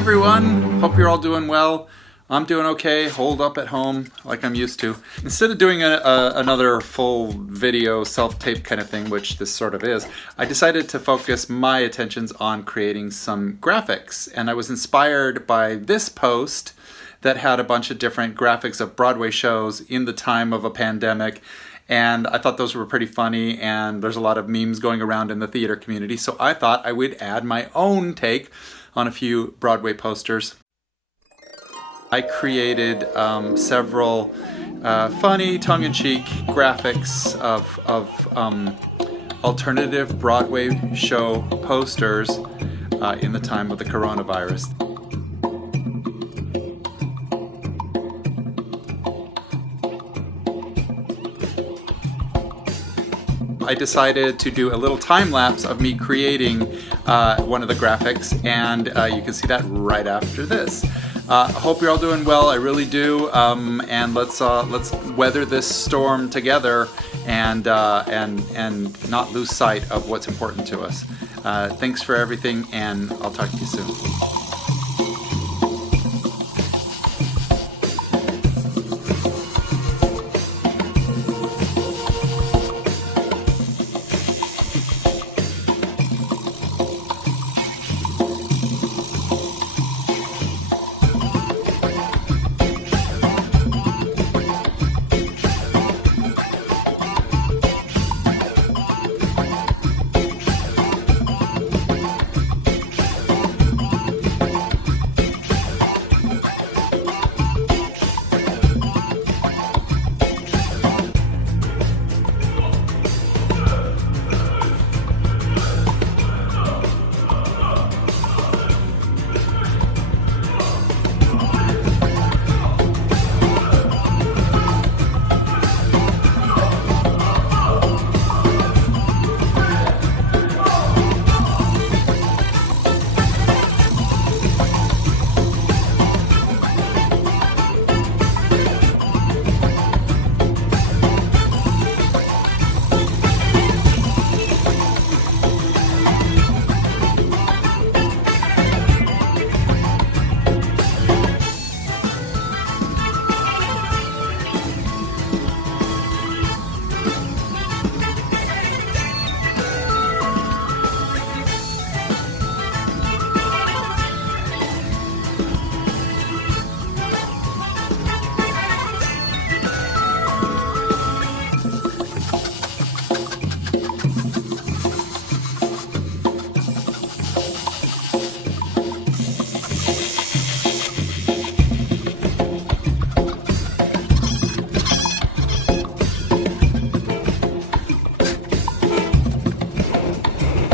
everyone, hope you're all doing well. I'm doing okay, holed up at home like I'm used to. Instead of doing another full video self-tape kind of thing, which this sort of is, I decided to focus my attentions on creating some graphics. And I was inspired by this post that had a bunch of different graphics of Broadway shows in the time of a pandemic. And I thought those were pretty funny, and there's a lot of memes going around in the theater community. So I thought I would add my own take on a few Broadway posters. I created several funny, tongue-in-cheek graphics of alternative Broadway show posters in the time of the coronavirus. I decided to do a little time lapse of me creating one of the graphics, and you can see that right after this. I hope you're all doing well. I really do, and let's weather this storm together and not lose sight of what's important to us. Thanks for everything, and I'll talk to you soon.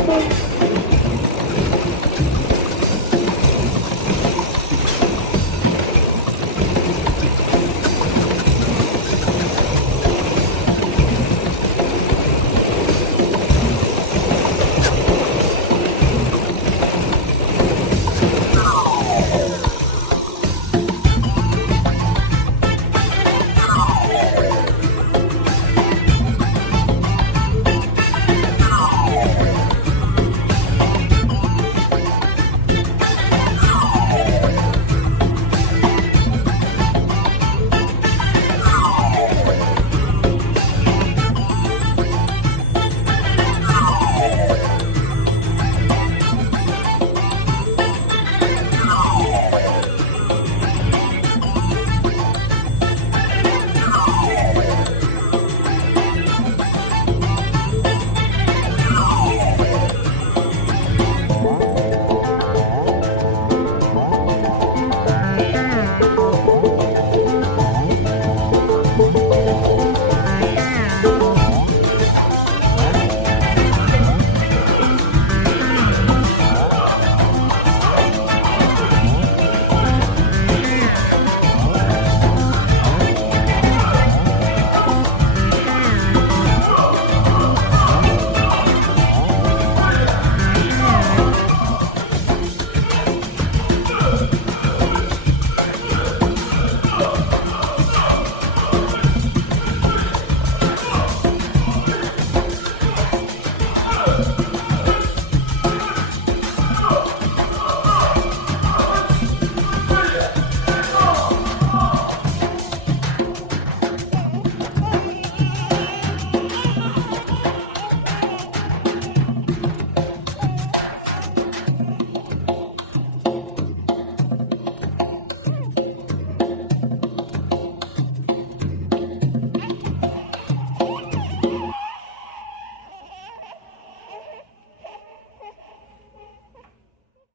Bye.